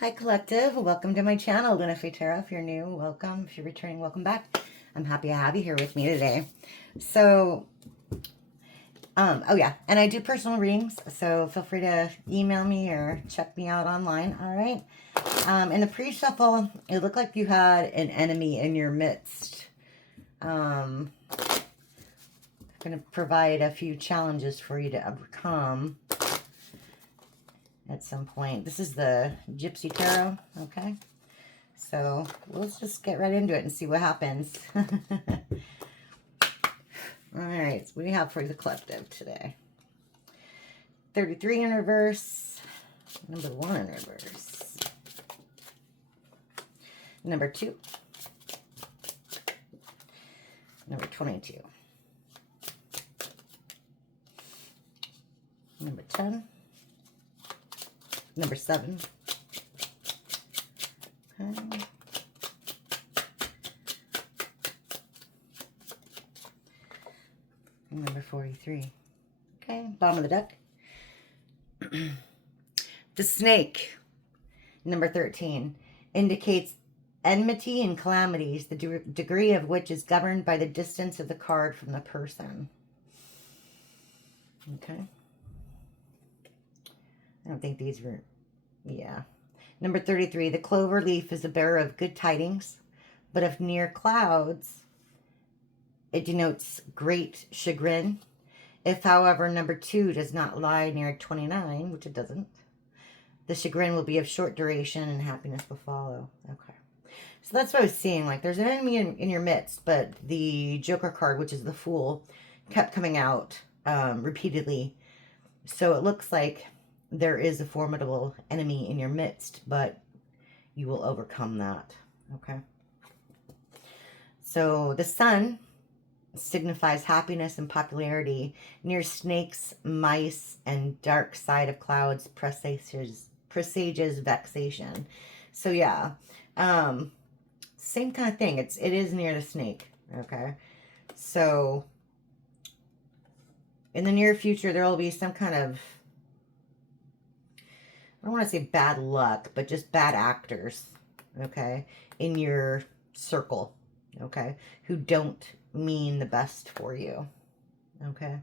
Hi Collective, welcome to my channel, LunaFae Tarot. If you're new, welcome. If you're returning, welcome back. I'm happy to have you here with me today. So, oh yeah, and I do personal readings, so feel free to email me or check me out online, all right? In the pre-shuffle, it looked like you had an enemy in your midst. I'm going to provide a few challenges for you to overcome at some point. This is the Gypsy Tarot, okay? So let's just get right into it and see what happens. All right, so what do we have for the collective today? 33 in reverse, number 1 in reverse, number 2, number 22, number 10, number 7, okay. Number 43. Okay, bottom of the deck. The snake, number 13, indicates enmity and calamities, the degree of which is governed by the distance of the card from the person. Okay. I don't think these were, yeah. Number 33, the clover leaf is a bearer of good tidings, but if near clouds, it denotes great chagrin. If, however, number 2 does not lie near 29, which it doesn't, the chagrin will be of short duration and happiness will follow. Okay. So that's what I was seeing. Like, there's an enemy in your midst, but the Joker card, which is the Fool, kept coming out repeatedly. So it looks like there is a formidable enemy in your midst, but you will overcome that. Okay. So the Sun signifies happiness and popularity. Near snakes, mice, and dark side of clouds presages vexation. So yeah, same kind of thing. It is near the snake. Okay, so in the near future there will be some kind of, I don't want to say bad luck, but just bad actors, okay, in your circle, okay, who don't mean the best for you, okay?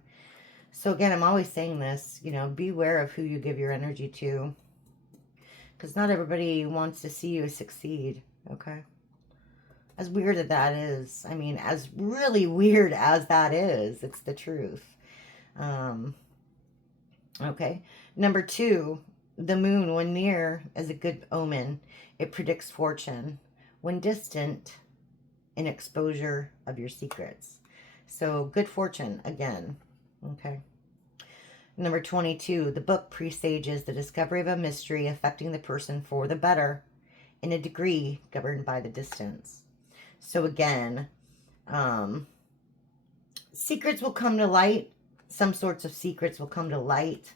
So again, I'm always saying this, you know, beware of who you give your energy to, because not everybody wants to see you succeed, okay? As weird as that is, I mean, as really weird as that is, it's the truth. Okay, number 2, the moon, when near, is a good omen. It predicts fortune. When distant, an exposure of your secrets. So good fortune again. Okay. Number 22, the book presages the discovery of a mystery affecting the person for the better in a degree governed by the distance. So again, secrets will come to light. Some sorts of secrets will come to light,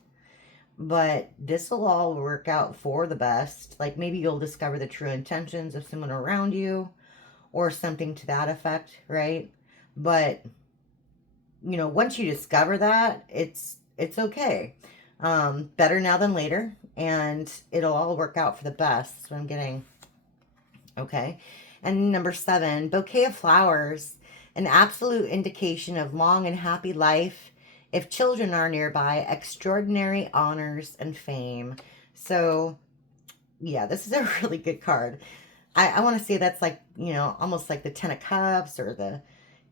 but this will all work out for the best. Like maybe you'll discover the true intentions of someone around you, or something to that effect, right? But, you know, once you discover that, it's okay. Better now than later, and it'll all work out for the best. That's what I'm getting. Okay. And number 7, bouquet of flowers, an absolute indication of long and happy life. If children are nearby, extraordinary honors and fame. So, yeah, this is a really good card. I want to say that's like, you know, almost like the 10 of Cups or the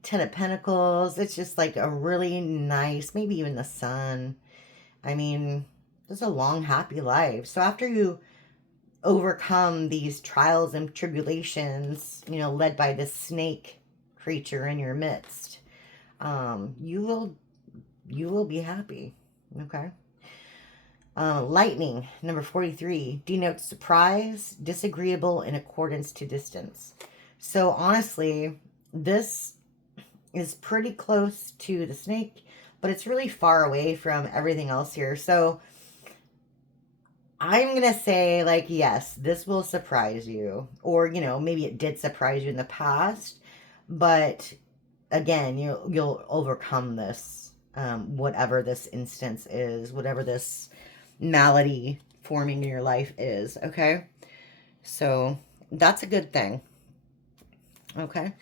10 of Pentacles. It's just like a really nice, maybe even the Sun. I mean, just a long, happy life. So after you overcome these trials and tribulations, you know, led by this snake creature in your midst, you will be happy. Okay. Lightning, number 43, denotes surprise, disagreeable in accordance to distance. So honestly, this is pretty close to the snake, but it's really far away from everything else here. So I'm going to say, like, yes, this will surprise you. Or, you know, maybe it did surprise you in the past, but again, you'll overcome this, whatever this instance is, whatever this malady forming in your life is, okay? So that's a good thing. Okay.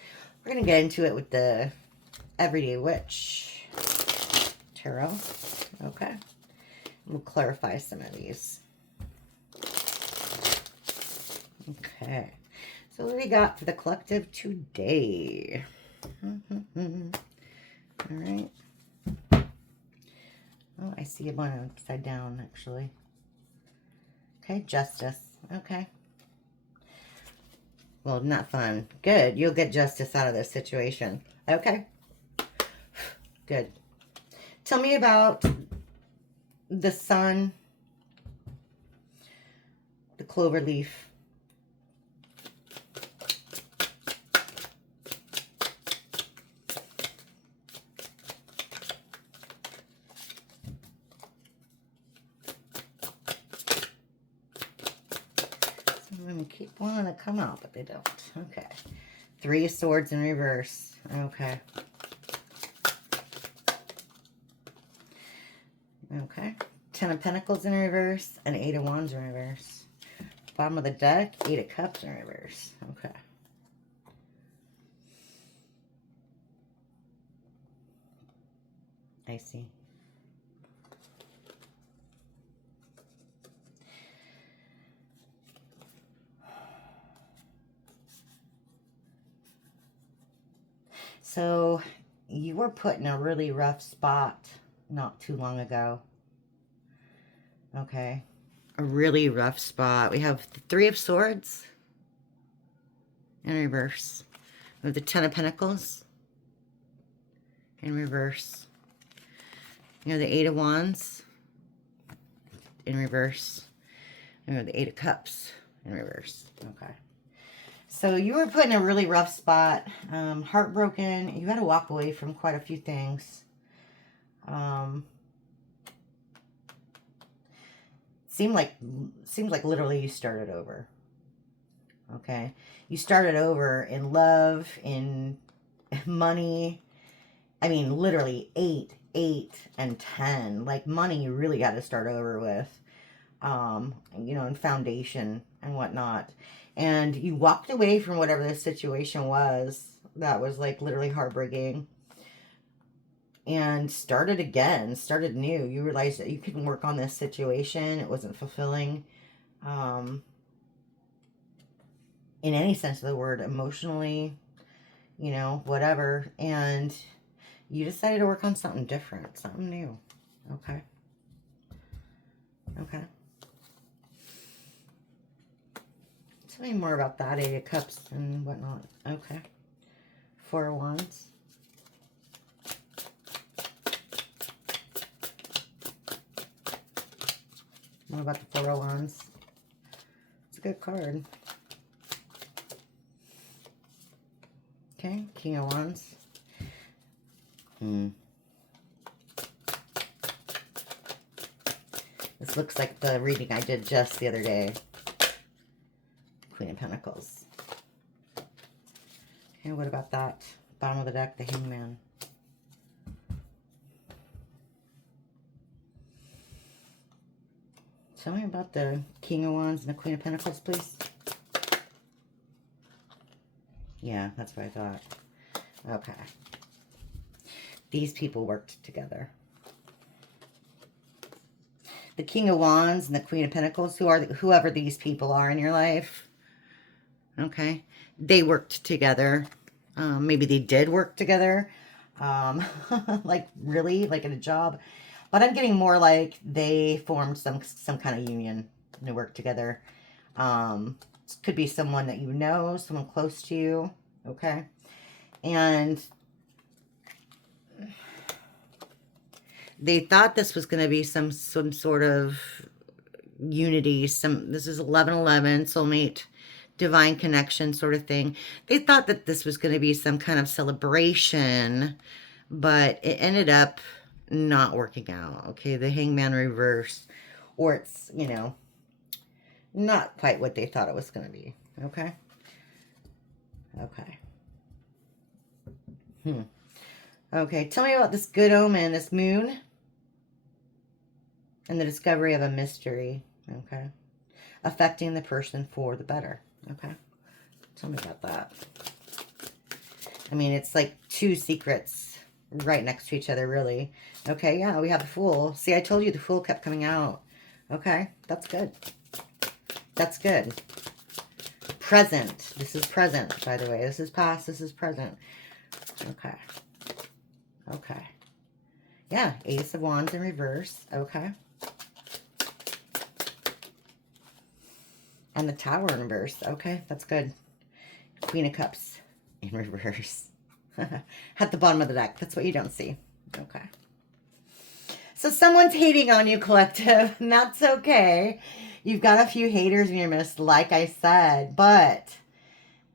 We're going to get into it with the Everyday Witch Tarot. Okay. We'll clarify some of these. Okay. So what do we got for the collective today? All right. Oh, I see one upside down, actually. Okay, justice. Okay. Well, not fun. Good. You'll get justice out of this situation. Okay. Good. Tell me about the sun, the clover leaf. Women keep wanting to come out, but they don't. Okay. 3 of Swords in reverse. Okay. Okay. 10 of Pentacles in reverse and 8 of Wands in reverse. Bottom of the deck, 8 of Cups in reverse. Okay. I see. So you were put in a really rough spot not too long ago. Okay. A really rough spot. We have the 3 of Swords in reverse. We have the 10 of Pentacles in reverse. You know, the 8 of Wands in reverse. And we have the 8 of Cups in reverse. Okay. So you were put in a really rough spot, heartbroken. You had to walk away from quite a few things. Seemed like literally you started over. Okay, you started over in love, in money. I mean, literally 8, 8, and 10. Like money, you really got to start over with. You know, and foundation and whatnot. And you walked away from whatever the situation was that was like literally heartbreaking and started again, started new. You realized that you couldn't work on this situation. It wasn't fulfilling in any sense of the word, emotionally, you know, whatever. And you decided to work on something different, something new. Okay. Okay. Tell me more about that. 8 of Cups and whatnot. Okay. 4 of Wands. What about the 4 of Wands? It's a good card. Okay. King of Wands. This looks like the reading I did just the other day. Queen of Pentacles. Okay, what about that? Bottom of the deck, the Hangman. Tell me about the King of Wands and the Queen of Pentacles, please. Yeah, that's what I thought. Okay. These people worked together. The King of Wands and the Queen of Pentacles, whoever these people are in your life. Okay. They worked together. Maybe they did work together. Like really, like in a job. But I'm getting more like they formed some kind of union and they work together. Could be someone that you know, someone close to you. Okay. And they thought this was going to be some sort of unity. This is 1111, soulmate, divine connection sort of thing. They thought that this was going to be some kind of celebration, but it ended up not working out. Okay, the Hangman reverse, or it's, you know, not quite what they thought it was going to be. Okay. Okay. Okay, tell me about this good omen, this moon, and the discovery of a mystery. Okay. affecting the person for the better. Okay. Tell me about that. I mean, it's like two secrets right next to each other, really. Okay, yeah, we have the Fool. See, I told you the Fool kept coming out. Okay, that's good. That's good. Present. This is present, by the way. This is past. This is present. Okay. Okay. Yeah, Ace of Wands in reverse. Okay. And the Tower in reverse. Okay, that's good. Queen of Cups in reverse. At the bottom of the deck. That's what you don't see. Okay. So someone's hating on you, collective, and that's okay. You've got a few haters in your midst, like I said, but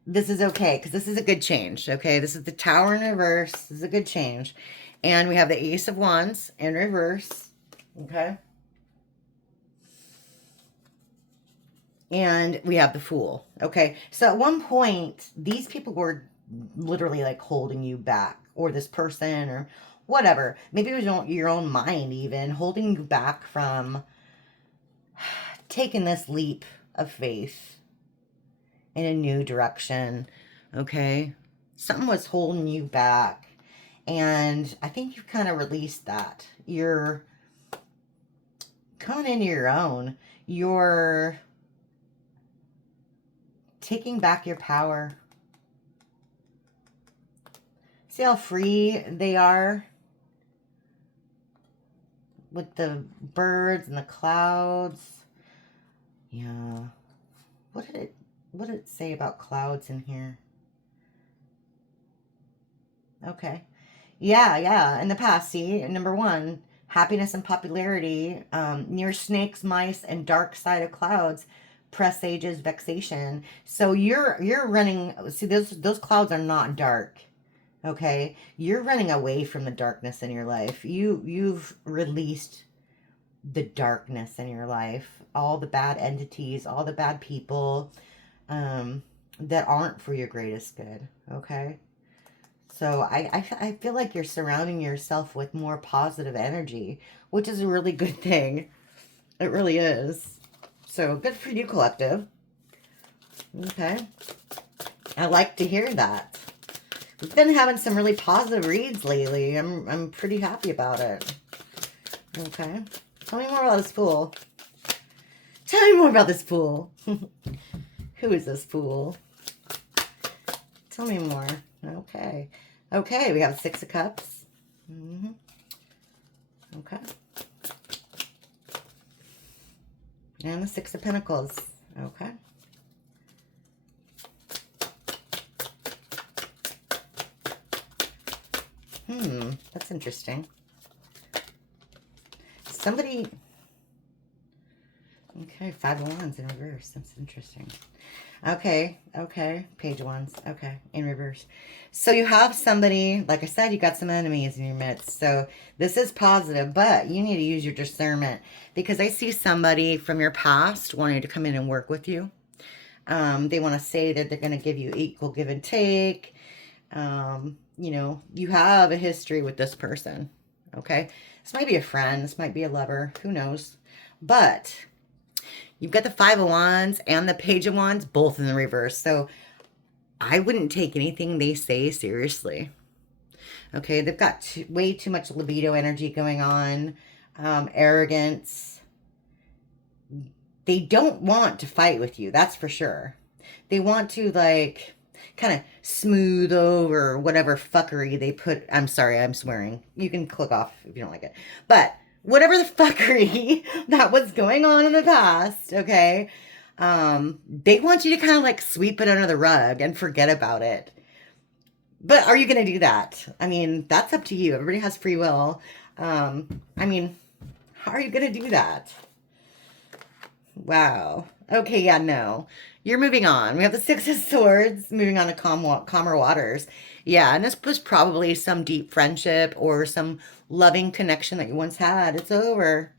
this is okay because this is a good change, okay? This is the Tower in reverse. This is a good change. And we have the Ace of Wands in reverse, okay? And we have the Fool, okay? So at one point, these people were literally like holding you back, or this person, or whatever. Maybe it was your own mind even, holding you back from taking this leap of faith in a new direction, okay? Something was holding you back, and I think you've kind of released that. You're coming into your own. You're taking back your power. See how free they are with the birds and the clouds. Yeah. What did it say about clouds in here? Okay. Yeah. In the past, see, number 1, happiness and popularity, near snakes, mice, and dark side of clouds, presages vexation. So you're running. See, those clouds are not dark. Okay, you're running away from the darkness in your life. You've released the darkness in your life, all the bad entities, all the bad people that aren't for your greatest good. Okay, so I feel like you're surrounding yourself with more positive energy, which is a really good thing. It really is. So good for you, collective. Okay, I like to hear that. We've been having some really positive reads lately. I'm pretty happy about it. Okay. Tell me more about this Fool. Tell me more about this Fool. Who is this Fool? Tell me more. Okay. Okay, we have 6 of Cups. Okay. And the 6 of Pentacles. Okay. That's interesting. Somebody... Okay, 5 of Wands in reverse. That's interesting. Okay. Page of Wands. Okay, in reverse. So you have somebody, like I said, you got some enemies in your midst. So this is positive, but you need to use your discernment, because I see somebody from your past wanting to come in and work with you. They want to say that they're going to give you equal give and take. You know, you have a history with this person, okay? This might be a friend. This might be a lover. Who knows? But you've got the 5 of Wands and the Page of Wands, both in the reverse. So I wouldn't take anything they say seriously. Okay, they've got way too much libido energy going on, arrogance. They don't want to fight with you, that's for sure. They want to, like, kind of smooth over whatever fuckery they put. I'm sorry, I'm swearing. You can click off if you don't like it. But whatever the fuckery that was going on in the past, okay, they want you to kind of like sweep it under the rug and forget about it. But are you going to do that? I mean, that's up to you. Everybody has free will. I mean, how are you going to do that? Wow. Okay, yeah, no. You're moving on. We have the 6 of Swords, moving on to calmer waters. Yeah, and this was probably some deep friendship or some loving connection that you once had. It's over.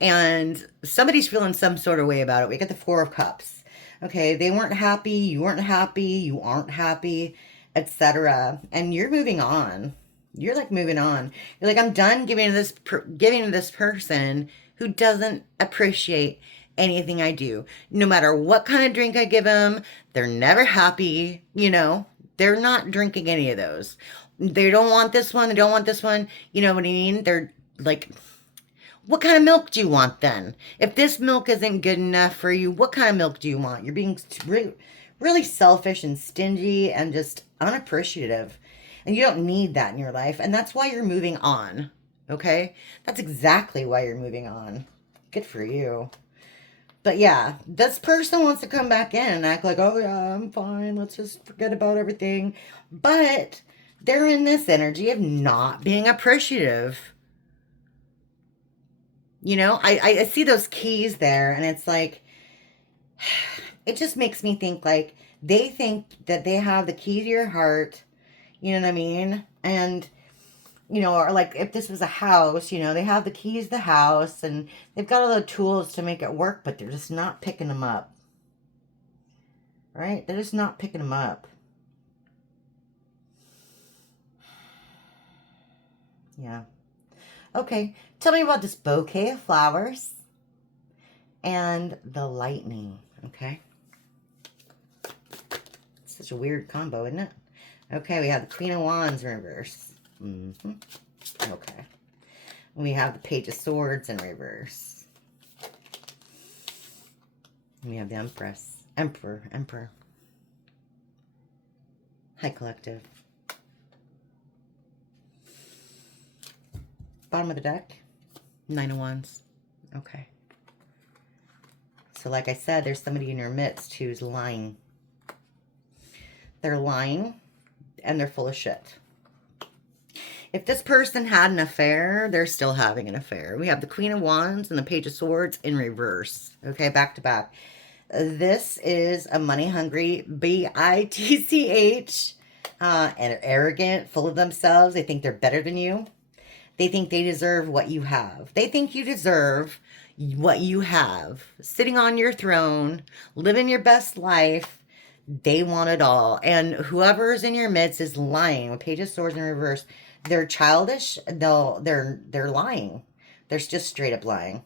And somebody's feeling some sort of way about it. We got the 4 of Cups. Okay, they weren't happy, you weren't happy, you aren't happy, etc. And you're moving on. You're like moving on. You're like, I'm done giving to this person who doesn't appreciate anything I do. No matter what kind of drink I give them, they're never happy, you know. They're not drinking any of those. They don't want this one, they don't want this one. You know what I mean? They're like, what kind of milk do you want then? If this milk isn't good enough for you, what kind of milk do you want? You're being really, really selfish and stingy and just unappreciative. And you don't need that in your life. And that's why you're moving on. Okay? That's exactly why you're moving on. Good for you. But yeah, this person wants to come back in and act like, oh yeah, I'm fine. Let's just forget about everything. But they're in this energy of not being appreciative. You know, I see those keys there and it's like, it just makes me think like they think that they have the key to your heart. You know what I mean? And, you know, or like if this was a house, you know, they have the keys to the house and they've got all the tools to make it work, but they're just not picking them up. Right? They're just not picking them up. Yeah. Okay. Tell me about this bouquet of flowers and the lightning. Okay. It's such a weird combo, isn't it? Okay, we have the Queen of Wands in reverse. Okay. We have the Page of Swords in reverse. We have the Empress. Emperor. High Collective. Bottom of the deck. Nine of Wands. Okay. So like I said, there's somebody in your midst who's lying. They're lying and they're full of shit. If this person had an affair, they're still having an affair. We have the Queen of Wands and the Page of Swords in reverse. Okay, back to back. This is a money-hungry bitch, and arrogant, full of themselves. They think they're better than you. They think they deserve what you have. They think you deserve what you have. Sitting on your throne, living your best life. They want it all. And whoever's in your midst is lying. With Page of Swords in reverse. They're childish. They're lying. They're just straight up lying.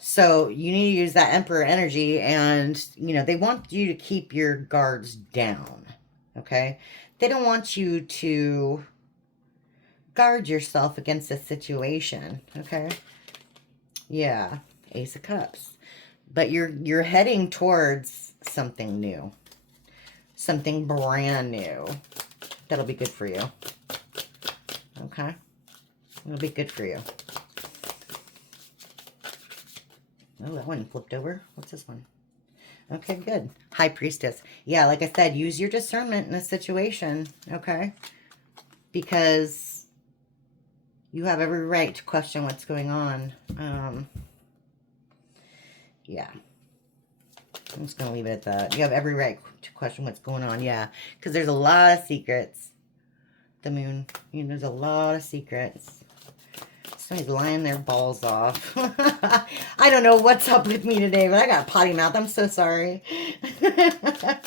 So you need to use that Emperor energy, and you know they want you to keep your guards down. Okay, they don't want you to guard yourself against a situation. Okay, yeah, Ace of Cups, but you're heading towards something new, something brand new. That'll be good for you. Okay, it'll be good for you. Oh, that one flipped over. What's this one? Okay, good. High Priestess. Yeah, like I said, use your discernment in a situation, okay? Because you have every right to question what's going on. Yeah. I'm just going to leave it at that. You have every right to question what's going on, yeah. Because there's a lot of secrets. The moon. You know, there's a lot of secrets. Somebody's lying their balls off. I don't know what's up with me today, but I got a potty mouth. I'm so sorry. I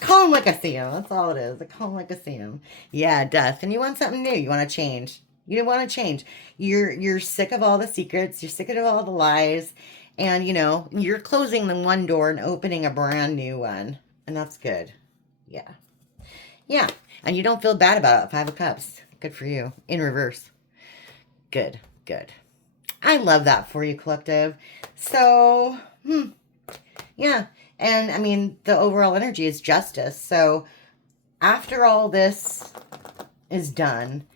call them like I see them. That's all it is. I call them like I see them. Yeah, death. And you want something new. You want to change. You want to change. You're sick of all the secrets. You're sick of all the lies. And, you know, you're closing the one door and opening a brand new one. And that's good. Yeah. Yeah. And you don't feel bad about it. 5 of Cups. Good for you. In reverse. Good, good. I love that for you, collective. So, yeah. And, I mean, the overall energy is justice. So, after all this is done,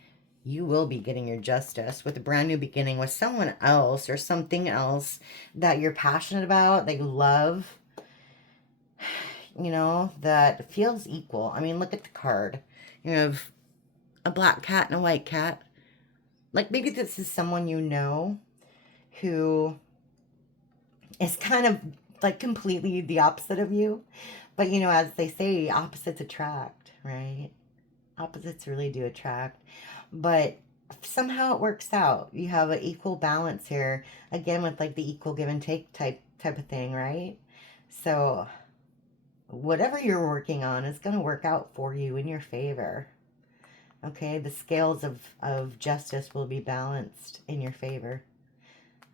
you will be getting your justice with a brand new beginning with someone else or something else that you're passionate about, that you love, you know, that feels equal. I mean, look at the card. You have a black cat and a white cat. Like, maybe this is someone you know who is kind of, like, completely the opposite of you. But, you know, as they say, opposites attract, right? Opposites really do attract. But somehow it works out. You have an equal balance here. Again, with, like, the equal give and take type of thing, right? So, whatever you're working on is going to work out for you in your favor. Okay, the scales of justice will be balanced in your favor.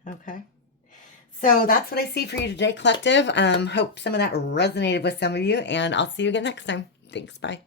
Okay, So that's what I see for you today, collective. Hope some of that resonated with some of you, and I'll see you again next time. Thanks. Bye.